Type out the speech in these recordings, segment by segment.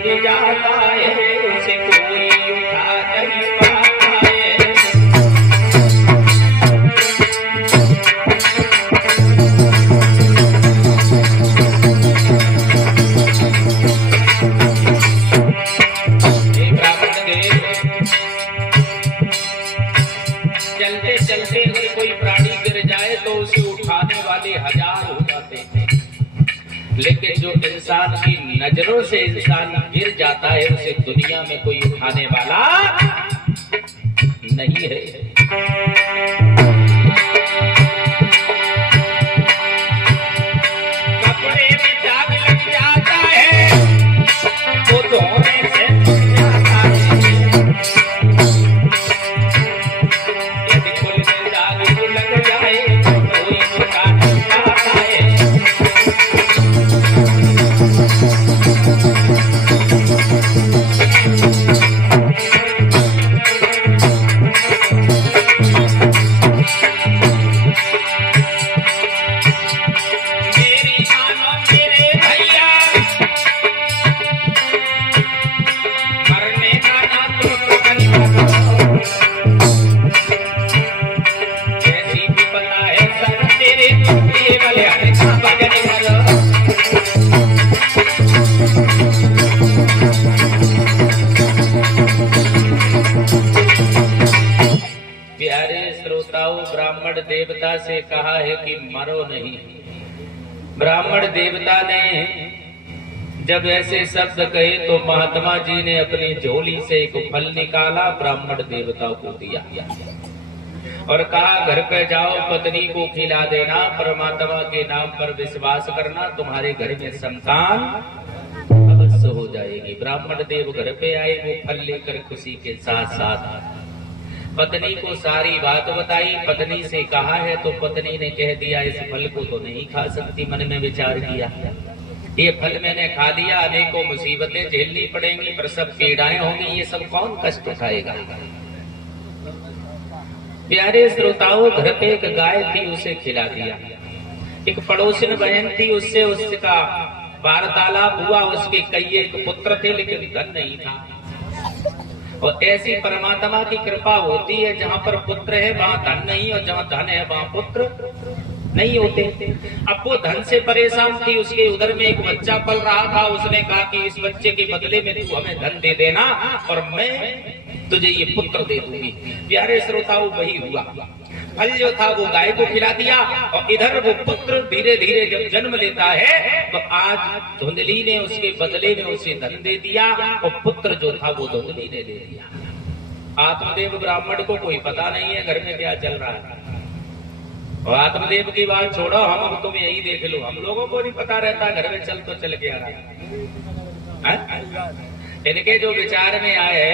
गिर जाता है उसे कोई उठा नहीं पाता है। चलते चलते अगर कोई प्राणी गिर जाए तो उसे उठाने वाले हजार हो जाते हैं, लेकिन जो इंसान की नजरों से इंसान गिर जाता है उसे दुनिया में कोई उठाने वाला नहीं है। कपड़े में दाग लग जाता है तो धोने से छूट जाता है। यदि कुल में दाग लग जाए तो कोई उठा नहीं पाता है। प्यारे श्रोताओं, ब्राह्मण देवता से कहा है कि मरो नहीं। ब्राह्मण देवता ने जब ऐसे शब्द कहे तो महात्मा जी ने अपनी झोली से एक फल निकाला, ब्राह्मण देवता को दिया और कहा घर पे जाओ, पत्नी को खिला देना, परमात्मा के नाम पर विश्वास करना, तुम्हारे घर में संतान अवश्य हो जाएगी। ब्राह्मण देव घर पे आए, वो फल लेकर खुशी के साथ साथ पत्नी को सारी बात बताई। पत्नी से कहा है तो पत्नी ने कह दिया इस फल को तो नहीं खा सकती। मन में विचार किया ये फल मैंने खा लिया, अनेकों मुसीबतें झेलनी पड़ेंगी, प्रसव पीड़ाएं होंगी, ये सब कौन कष्ट उठाएगा। प्यारे श्रोताओं, घर पे एक गाय थी, उसे खिला दिया। एक पड़ोसिन बहन थी, उससे उसका वार्तालाप हुआ। उसके कई एक पुत्र थे लेकिन धन नहीं था। और ऐसी परमात्मा की कृपा होती है, जहाँ पर पुत्र है वहाँ धन नहीं, और जहाँ धन है वहाँ पुत्र नहीं होते। अब वो धन से परेशान थी, उसके उधर में एक बच्चा पल रहा था। उसने कहा कि इस बच्चे के बदले में तू हमें धन दे देना और मैं तुझे ये पुत्र दे दूंगी। प्यारे श्रोताओं, वही हुआ। फल जो था वो गाय को खिला दिया और इधर वो पुत्र धीरे धीरे जब जन्म लेता है तो आज धुंधली ने उसके बदले में उसे धन दे दिया और पुत्र जो था वो धुंधली ने दे दिया। आत्मदेव ब्राह्मण को कोई पता नहीं है घर में क्या चल रहा है। और आत्मदेव की बात छोड़ो, हम तुम यही देख लो, हम लोगों को नहीं पता रहता घर में चल तो चल के आ रहा है। इनके जो विचार में आए,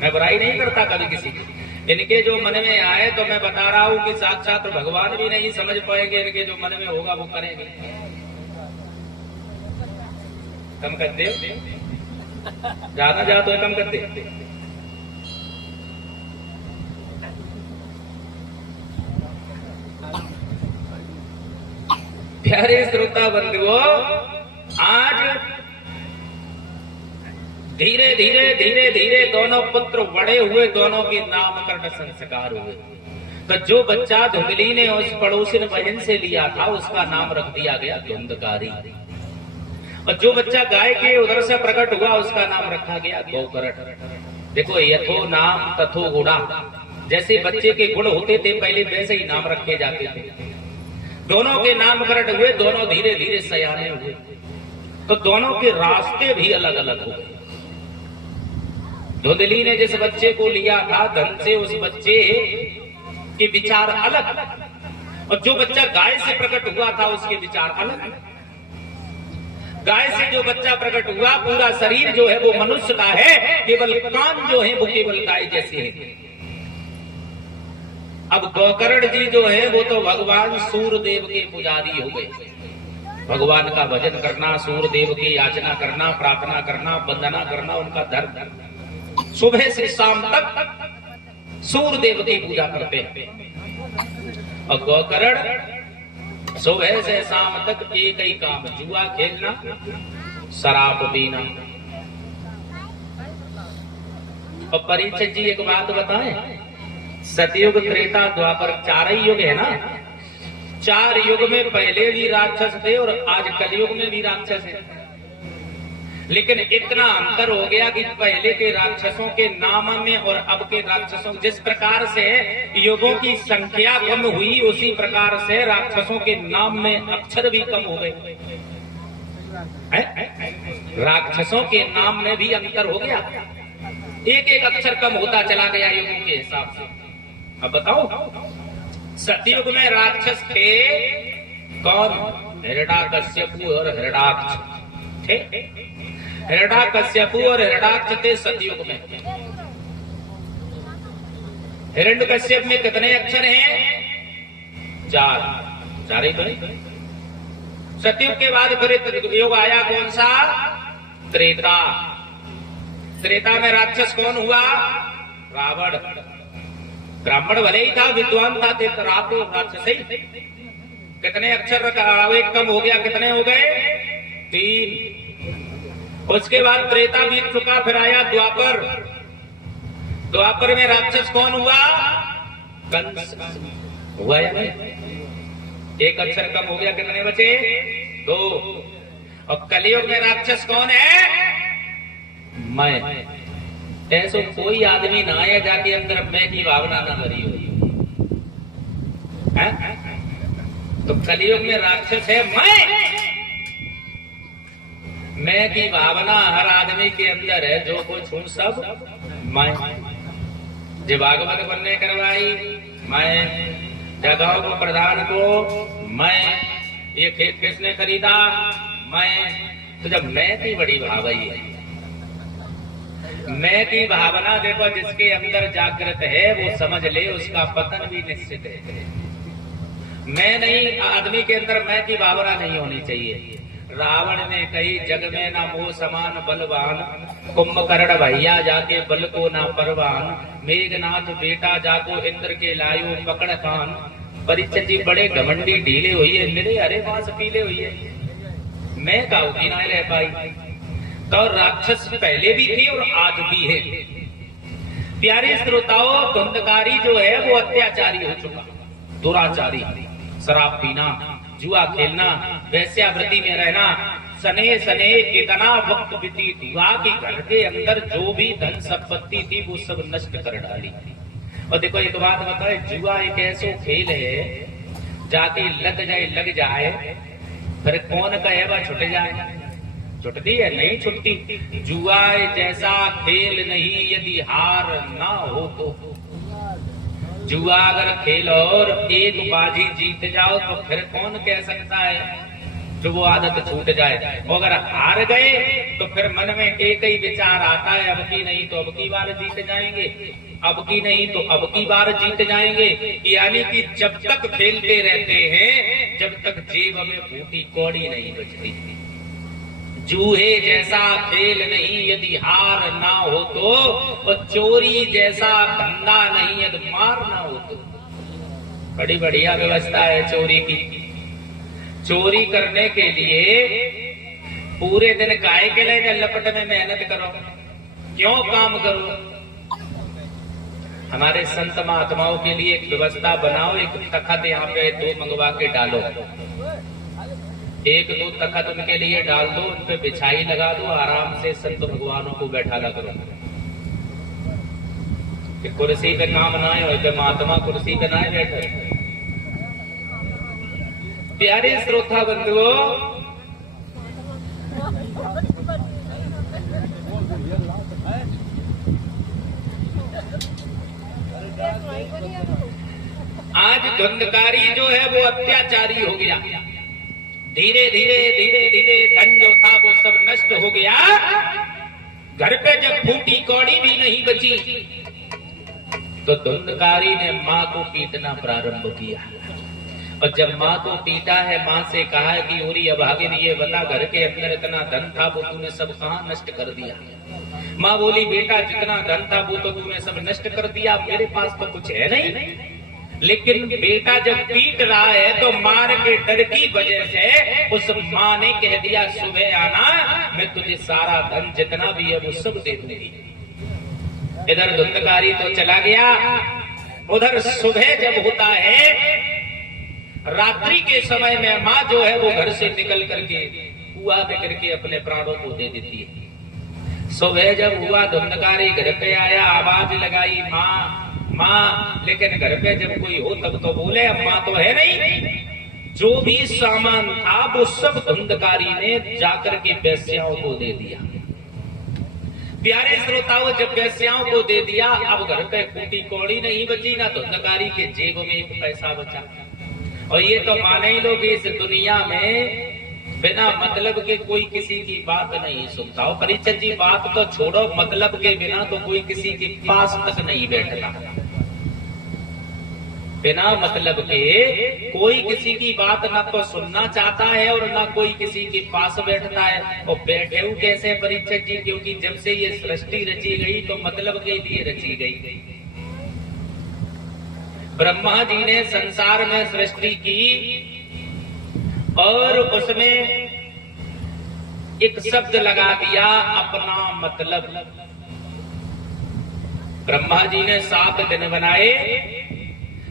मैं बुराई नहीं करता कभी किसी की, इनके जो मन में आए तो मैं बता रहा हूँ कि साक्षात भगवान भी नहीं समझ पाएंगे। इनके जो मन में होगा वो करेंगे। कम कर दे, ज्यादा जा तो कम कर दे। प्यारे श्रोता बंधुओं, आज धीरे धीरे धीरे धीरे दोनों पुत्र बड़े हुए, दोनों के नामकरण संस्कार हुए। तो जो बच्चा धुंधली ने उस पड़ोसिन बहन से लिया था उसका नाम रख दिया गया धुंधकारी, और जो बच्चा गाय के उधर से प्रकट हुआ उसका नाम रखा गया गोकर्ण। देखो, यथो नाम तथो गुणा, जैसे बच्चे के गुण होते थे पहले वैसे ही नाम रखे जाते थे। दोनों के नामकरण हुए, दोनों धीरे धीरे सयाने हुए, तो दोनों के रास्ते भी अलग अलग हो गए। धुंधली ने जिस बच्चे को लिया था धन से, उस बच्चे के विचार अलग, और जो बच्चा गाय से प्रकट हुआ था उसके विचार अलग। गाय से जो बच्चा प्रकट हुआ, पूरा शरीर जो है वो मनुष्य का है, केवल कान जो है वो केवल गाय जैसे है। अब गोकर्ण जी जो है वो तो भगवान सूर्यदेव के पुजारी हो गए। भगवान का भजन करना, सूर्यदेव की याचना करना, प्रार्थना करना, वंदना करना उनका धर्म। सुबह से शाम तक सूर्यदेव की पूजा करते हैं। और गोकर्ण सुबह से शाम तक एक ही काम, जुआ खेलना, शराब पीना, और परीक्षित जी एक बात बताएं, सतयुग त्रेता द्वापर 4 ही युग है ना। 4 युग में पहले भी राक्षस थे और आज कलयुग में भी राक्षस है, लेकिन इतना अंतर हो गया कि पहले के राक्षसों के नाम में और अब के राक्षसों, जिस प्रकार से युगों की संख्या कम हुई उसी प्रकार से राक्षसों के नाम में अक्षर भी कम हो गए। राक्षसों के नाम में भी अंतर हो गया, एक एक अक्षर कम होता चला गया युगों के हिसाब से। अब बताओ, सतयुग में राक्षस थे कौन? हिरण्यकश्यपु और हिरण्याक्ष थे। हिरण्यकश्यपु और हिरण्याक्ष थे सतयुग में। हिरण्यकश्यप में कितने अक्षर हैं? 4 ही तो नहीं। सतयुग के बाद फिर युग आया कौन सा? त्रेता। त्रेता में राक्षस कौन हुआ? रावण। ब्राह्मण भले ही था, विद्वान था, राक्षस ही। कितने अक्षर एक कम हो गया, कितने हो गए? 3। उसके बाद त्रेता बीत चुका, फिर आया द्वापर। द्वापर में राक्षस कौन हुआ? कंस हुआ या नहीं? एक अक्षर कम हो गया, कितने बचे? 2। और कलयुग में राक्षस कौन है? मैं। ऐसा कोई आदमी ना आया जाके अंदर मैं की भावना ना भरी हो। तो कलयुग में राक्षस है मैं की भावना हर आदमी के अंदर है। जो कुछ हूं सब मैं। जो भागवत बनने करवाई मैं, जगहों को प्रधान को मैं, ये खेत किसने खरीदा मैं। तो जब मैं की बड़ी भावई है, मैं की भावना देखो जिसके अंदर जागृत है वो समझ ले उसका पतन भी निश्चित है। मैं नहीं, आदमी के अंदर मैं की भावना नहीं होनी चाहिए। रावण ने कही जग में ना मोह समान बलवान, कुंभकर्ण भैया जाके बल को ना परवान, मेघनाथ बेटा जाको इंद्र के लायो पकड़ कान। परीक्षित जी बड़े घमंडी ढीले हुई है, मेरे अरे बांस पीले हुई है, मैं का उठी ना रह पाई। तो राक्षस पहले भी थे और आज भी है। प्यारे श्रोताओं, धुंधकारी जो है वो अत्याचारी हो चुका, दुराचारी, शराब पीना, जुआ खेलना, वैश्यावृत्ति में रहना, सने सने कितना वक्त व्यतीत हुआ कि घर के अंदर जो भी धन संपत्ति थी वो सब नष्ट कर डाली। और देखो एक बात बताए, जुआ एक ऐसा खेल है जाके लग जाए फिर कौन कहे वह छुट जाए। छुटती है? नहीं छुटती। जुआ जैसा खेल नहीं यदि हार ना हो तो। जुआ अगर खेल और एक बाजी जीत जाओ तो फिर कौन कह सकता है जो वो आदत छूट जाए। और अगर हार गए तो फिर मन में एक ही विचार आता है, अब की नहीं तो अब की बार जीत जाएंगे, अब की नहीं तो अब की बार जीत जाएंगे। यानी कि जब तक खेलते रहते हैं जब तक जेब में फूटी कौड़ी नहीं बचती। जूहे जैसा खेल नहीं यदि हार ना हो तो, और चोरी जैसा धंधा नहीं यदि मार ना हो तो। बड़ी बढ़िया व्यवस्था है चोरी की। चोरी करने के लिए पूरे दिन काहे के लिए लपट में मेहनत करो, क्यों काम करो। हमारे संत महात्माओं के लिए एक व्यवस्था बनाओ, एक तखत यहाँ पे 2 मंगवा के डालो, 1-2 तखत उनके लिए डाल दो, उन पे बिछाई लगा दो, आराम से संत भगवानों को बैठा लगा करो। कि कुर्सी पे काम ना है, महात्मा कुर्सी पे ना बैठे। प्यारे श्रोता बंधुओं, आज धुंधकारी जो है वो अत्याचारी हो गया। धीरे धीरे धन जो था वो सब नष्ट हो गया। घर पे जब फूटी कौड़ी भी नहीं बची तो धुंधकारी ने माँ को पीटना प्रारंभ किया। और जब माँ को पीटा है, माँ से कहा है कि ओरी अभागिन ये बता, घर के अंदर इतना धन था वो तूने सब कहाँ नष्ट कर दिया। माँ बोली बेटा जितना धन था वो तो तूने सब नष्ट कर दिया, मेरे पास तो कुछ है नहीं। लेकिन बेटा जब पीट रहा है तो मार के डर की वजह से उस माँ ने कह दिया सुबह आना, मैं तुझे सारा धन जितना भी है वो सब दे दूंगी। इधर धुंधकारी तो चला गया, उधर सुबह जब होता है, रात्रि के समय में माँ जो है वो घर से निकल करके कुआं में करके अपने प्राणों को दे देती है। सुबह जब हुआ, धुंधकारी घर पे आया, आवाज लगाई माँ माँ, लेकिन घर पे जब कोई हो तब तो बोले, अब माँ तो है नहीं। जो भी सामान था वो सब धुंधकारी ने जाकर के वेश्याओं को दे दिया। प्यारे श्रोताओं, जब वेश्याओं को दे दिया, अब घर पे फूटी कौड़ी नहीं बची, ना धुंधकारी के जेब में एक पैसा बचा। और ये तो माने ही लोग, इस दुनिया में बिना मतलब के कोई किसी की बात नहीं सुनता। और परीक्षित जी, बात तो छोड़ो, मतलब के बिना तो कोई किसी के पास तक नहीं बैठता। बिना मतलब के कोई किसी की बात ना तो सुनना चाहता है और ना कोई किसी के पास बैठता है। और बैठे हूँ कैसे परीक्षित जी, क्योंकि जब से ये सृष्टि रची गई तो मतलब के लिए रची गई। ब्रह्मा जी ने संसार में सृष्टि की और उसमें एक शब्द लगा दिया, अपना मतलब। ब्रह्मा जी ने 7 दिन बनाए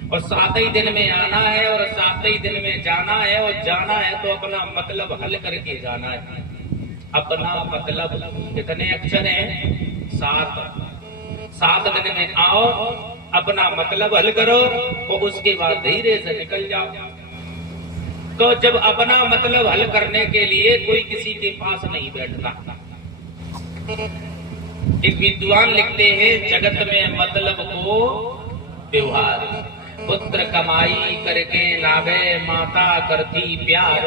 और 7 ही दिन में आना है और 7 ही दिन में जाना है, और जाना है तो अपना मतलब हल करके जाना है। अपना मतलब कितने अक्षर हैं? 7 दिन में आओ, अपना मतलब हल करो और उसके बाद धीरे से निकल जाओ। तो जब अपना मतलब हल करने के लिए कोई किसी के पास नहीं बैठता। एक विद्वान लिखते हैं, जगत में मतलब को व्यवहार, पुत्र कमाई करके लावे, माता करती प्यार,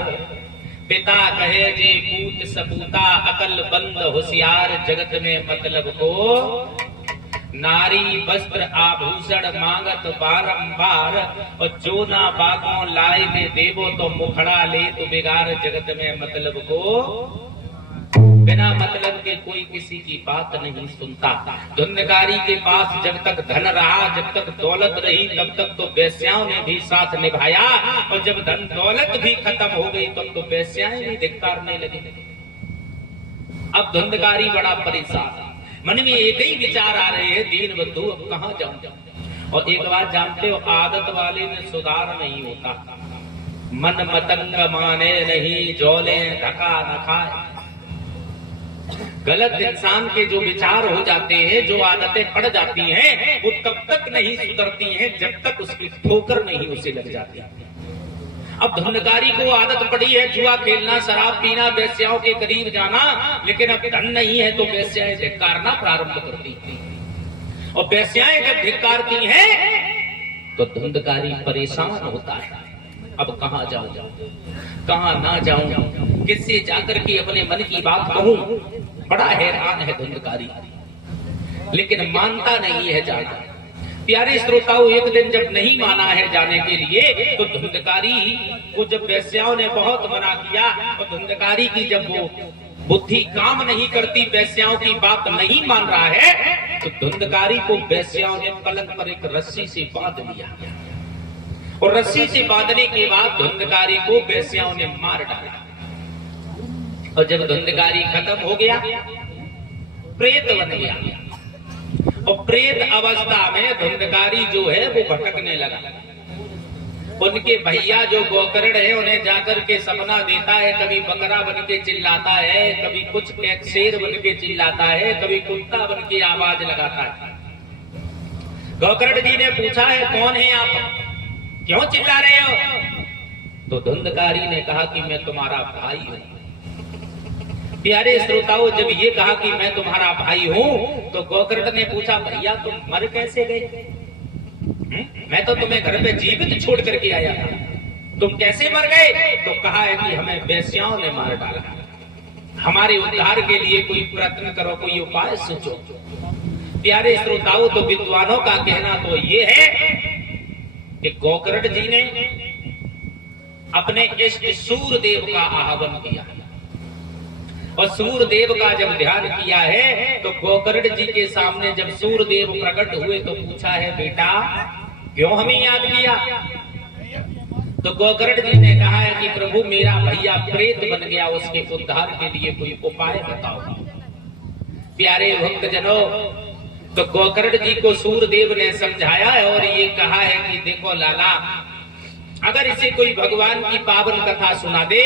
पिता कहे जे पूत सपूता, अकल बंद होशियार। जगत में मतलब को नारी वस्त्र आभूषण मांगत बारंबार, और जो ना बागों लाए में देवो तो मुखड़ा ले तो बिगाड़। जगत में मतलब को बिना मतलब के कोई किसी की बात नहीं सुनता। धुंधकारी के पास जब तक धन रहा, जब तक दौलत रही, तब तक तो वेश्याओं ने भी साथ निभाया, और जब धन दौलत भी खत्म हो गई तब तो वेश्याएं भी धिक्कारने लगी। अब धुंधकारी बड़ा परेशान, मन में एक ही विचार आ रहे हैं, दीन बंधु अब कहाँ जाऊं। और एक बात जानते हो, आदत वाले में सुधार नहीं होता। मन मतंग माने नहीं, जौले धका न खाए। गलत इंसान के जो विचार हो जाते हैं, जो आदतें पड़ जाती हैं, वो तब तक नहीं सुधरती हैं जब तक उसकी ठोकर नहीं उसे लग जाती। अब धुंधकारी को आदत पड़ी है जुआ खेलना, शराब पीना, वेश्याओं के करीब जाना, लेकिन अब धन नहीं है तो वेश्याएं धिक्कारना प्रारंभ करती थी। और वेश्याएं जब धिक्कारती हैं तो धुंधकारी परेशान होता है। अब कहाँ जाऊं, कहाँ ना जाऊं, किससे जाकर के अपने मन की बात कहूं। बड़ा हैरान है धुंधकारी, लेकिन मानता नहीं है जाना। प्यारे श्रोताओं, एक दिन जब नहीं माना है जाने के लिए, तो धुंधकारी को जब वेश्याओं ने बहुत मना किया, और धुंधकारी की जब वो बुद्धि काम नहीं करती, वेश्याओं की बात नहीं मान रहा है, तो धुंधकारी को वेश्याओं ने पलंग पर एक रस्सी से बांध लिया। और रस्सी से बांधने के बाद धुंधकारी को वेश्याओं ने मार डाला। और जब धुंधकारी खत्म हो गया, प्रेत बन गया। और प्रेत अवस्था में धुंधकारी जो है वो भटकने लगा। उनके भैया जो गोकर्ण है, उन्हें जाकर के सपना देता है, कभी बकरा बन के चिल्लाता है, कभी कुछ एक शेर बन के चिल्लाता है, कभी कुत्ता बन के आवाज लगाता है। गोकर्ण जी ने पूछा है, कौन है आप, क्यों चिल्ला रहे हो? तो धुंधकारी ने कहा कि मैं तुम्हारा भाई हूँ। प्यारे श्रोताओं, जब ये कहा कि मैं तुम्हारा भाई हूँ, तो गोकर्ण ने पूछा, भैया तुम मर कैसे गए? मैं तो तुम्हें घर पे जीवित छोड़ करके आया था, तुम कैसे मर गए? तो कहा है कि हमें वेश्याओं ने मार डाला, हमारे उद्धार के लिए कोई प्रयत्न करो, कोई उपाय सोचो। प्यारे श्रोताओं, तो विद्वानों का कहना तो ये है कि गोकर्ण जी ने अपने इष्ट सूर्यदेव का आह्वान किया, और सूर्यदेव का जब ध्यान किया है, तो गोकर्ण जी के सामने जब सूर्यदेव प्रकट हुए तो पूछा है, बेटा क्यों हमें याद किया? तो गोकर्ण जी ने कहा है कि प्रभु मेरा भैया प्रेत बन गया, उसके उद्धार के लिए कोई उपाय बताओ। प्यारे भक्तजनों, तो गोकर्ण जी को सूरदेव ने समझाया और ये कहा है कि देखो लाला, अगर इसे कोई भगवान की पावन कथा सुना दे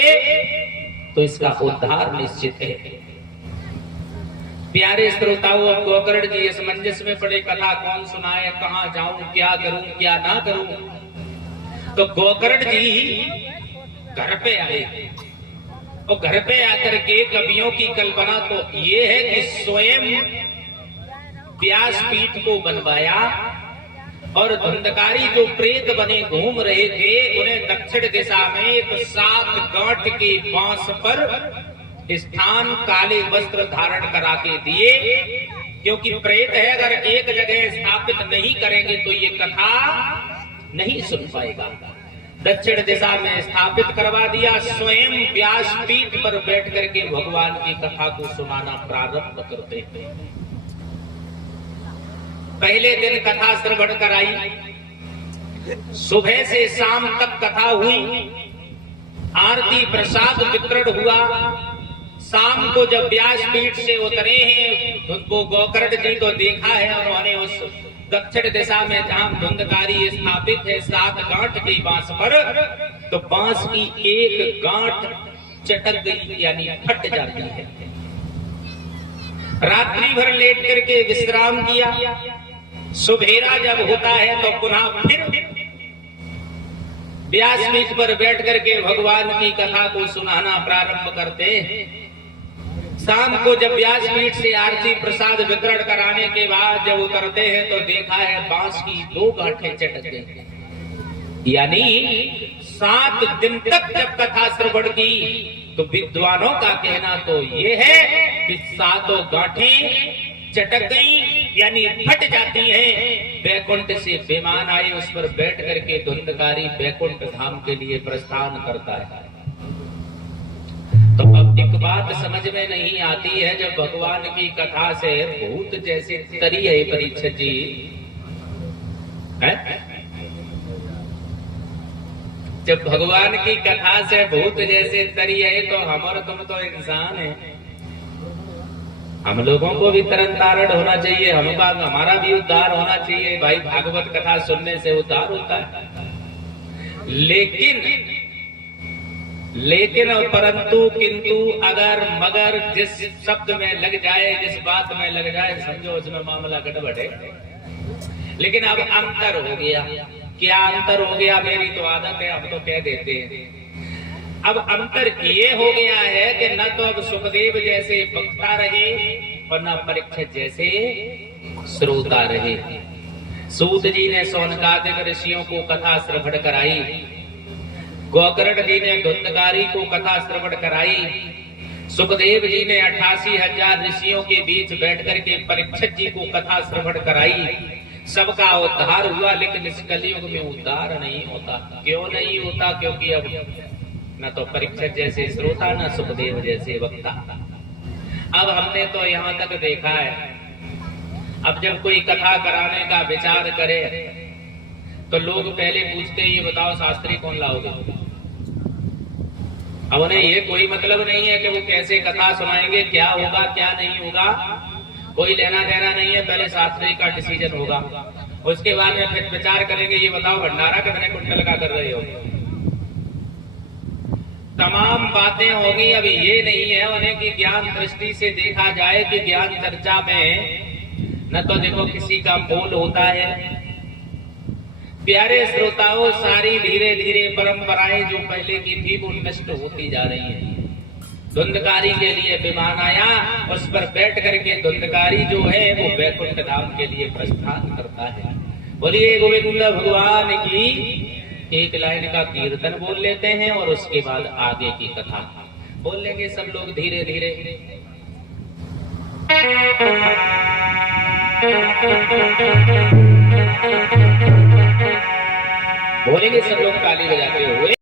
तो इसका उद्धार निश्चित है। प्यारे श्रोताओं, अब गोकर्ण जी असमंजस में पड़े, कथा कौन सुनाए, कहां जाऊं, क्या करूं क्या ना करूं। तो गोकर्ण जी घर पे आए और घर पे आकर के कवियों की कल्पना तो ये है कि स्वयं व्यासपीठ को बनवाया और धुंधकारी जो प्रेत बने घूम रहे थे उन्हें दक्षिण दिशा में एक 7 गांठ के बांस पर स्थान काले वस्त्र धारण करा के दिए, क्योंकि प्रेत है, अगर एक जगह स्थापित नहीं करेंगे तो ये कथा नहीं सुन पाएगा। दक्षिण दिशा में स्थापित करवा दिया, स्वयं व्यासपीठ पर बैठ करके भगवान की कथा को सुनाना प्रारंभ करते हैं। पहले दिन कथा श्रवण कराई, सुबह से शाम तक कथा हुई, आरती प्रसाद वितरण हुआ। शाम को जब व्यासपीठ से उतरे हैं वो गोकर्ण जी तो देखा है उन्होंने उस दक्षिण दिशा में जहां धुंधकारी स्थापित है 7 गांठ की बांस पर, तो बांस की एक गांठ चटक गई, यानी फट जाती है। रात्रि भर लेट करके विश्राम किया। सुबेरा जब होता है तो पुनः फिर व्यासपीठ पर बैठ करके भगवान की कथा को सुनाना प्रारंभ करते हैं। शाम को जब व्यासपीठ से आरती प्रसाद वितरण कराने के बाद जब उतरते हैं तो देखा है बांस की 2 गांठें चटक गई, यानी 7 दिन तक जब कथा श्रवण की तो विद्वानों का कहना तो ये है कि 7 गांठें चटक गई, यानी फट जाती हैं। बैकुंठ से विमान आए, उस पर बैठ करके धुंधकारी बैकुंठ धाम के लिए प्रस्थान करता है। तो अब एक बात समझ में नहीं आती है, जब भगवान की कथा से भूत जैसे तरी है परीक्षित जी है? जब भगवान की कथा से भूत जैसे तरी है तो हम और तुम तो इंसान है, हम लोगों को भी तरन तारण होना चाहिए, हमारा भी उद्धार होना चाहिए। भाई भागवत कथा सुनने से उद्धार होता है, लेकिन परंतु किंतु अगर मगर जिस शब्द में लग जाए, जिस बात में लग जाए, समझो उसमें मामला गड़बड़ है। लेकिन अब अंतर हो गया। क्या अंतर हो गया? मेरी तो आदत है, हम तो कह देते हैं। अब अंतर ये हो गया है कि न तो अब सुखदेव जैसे वक्ता रहे और न परीक्षित जैसे श्रोता रहे। सूत जी ने सौनकादिक ऋषियों को कथा श्रवण कराई, गोकर्ण जी ने धुंधकारी को कथा श्रवण कराई, सुखदेव जी ने 88,000 ऋषियों के बीच बैठकर के परीक्षित जी को कथा श्रवण कराई। सबका उद्धार हुआ, लेकिन इस कलयुग में उद्धार नहीं होता। क्यों नहीं होता? क्योंकि अब न तो परीक्षित जैसे श्रोता, न सुखदेव जैसे वक्ता। अब हमने तो यहाँ तक देखा है, अब जब कोई कथा कराने का विचार करे तो लोग पहले पूछते ये बताओ शास्त्री कौन लाओगे। अब उन्हें ये कोई मतलब नहीं है कि वो कैसे कथा सुनाएंगे, क्या होगा क्या नहीं होगा, कोई लेना देना नहीं है। पहले शास्त्री का डिसीजन होगा, उसके बाद में फिर विचार करेंगे ये बताओ भंडारा कितने कुंटल का कर रहे हो। तमाम बातें होगी। अभी ये नहीं है उन्हें कि ज्ञान दृष्टि से देखा जाए कि ज्ञान चर्चा में न तो देखो किसी का मोल होता है। प्यारे श्रोताओं, सारी धीरे धीरे परंपराएं जो पहले की थी वो नष्ट होती जा रही है। धुंधकारी के लिए विमान आया, उस पर बैठ करके धुंधकारी जो है वो बैकुंठ धाम के लिए प्रस्थान करता है। बोलिए गोविंद भगवान की। एक लाइन का कीर्तन बोल लेते हैं और उसके बाद आगे की कथा बोल लेंगे सब लोग धीरे धीरे। बोलेंगे सब लोग ताली बजाते हुए।